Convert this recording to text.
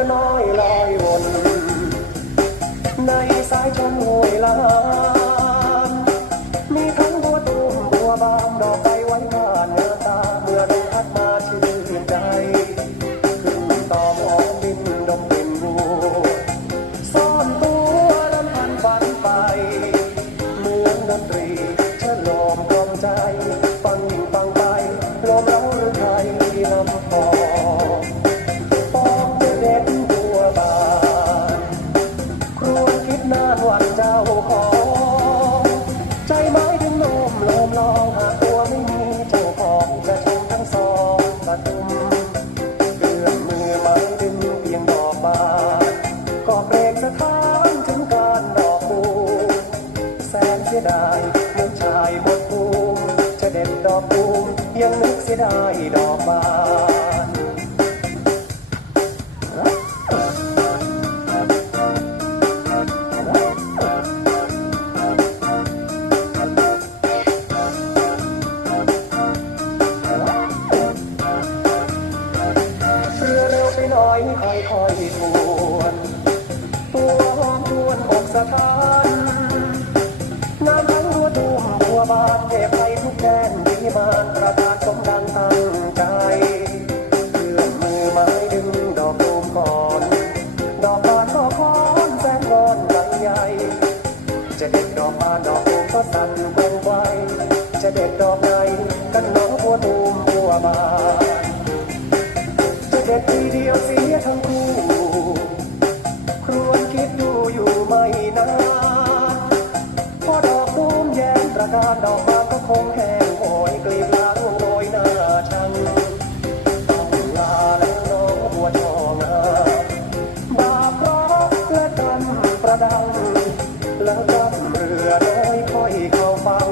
ือน้อยลอยวน ในสายชนห้วยลานมีทั้งบัวตูมบัวบางดอกใบไว้ผ่านเนื้อตาเมื่อลมพัดมาชื่นใจขึ้นตอมอ้อมดินดมกลิ่นบัวซ่อนตัวลำพันฝันไป เมืองดนตรีเชิญลมกลอมใจฟังยิ่งฟังไปลมร้อน ปะตูทั้งสองประตูเอื้อมมือมาดึงเพียงดอกบานก็เบรกสะท้านถึการดอกบูแสนเสียดายเมื่อชายหมดภูมิจะเด็ดดอกบูมยังนึกเสียดายดอกบาน อยค่อยๆทวนตัวหอมทวนอกสะท้านน้ำทั้งหัวดุมบัวบานเทพไทยทุกแดนวิมานประทานสมดังตั้งใจเพื่อนมือไม้ดึงดอกตูมก่อน ดอกบานดอกคอนแสนงอนใหญ่ใหญ่จะเด็ดดอกบานดอกตูมก็สั่นแกว่งไวจะเด็ดดอกไหนกันน้องบัวตูมบัวบาน กาดอกรักก็คงแห้งโหยกลีบลางโรยน้าฉันตาแล้น้องบัวทองาบาปและกำประดังแล้วกำเรือน้อยค่อยเข้าฟัง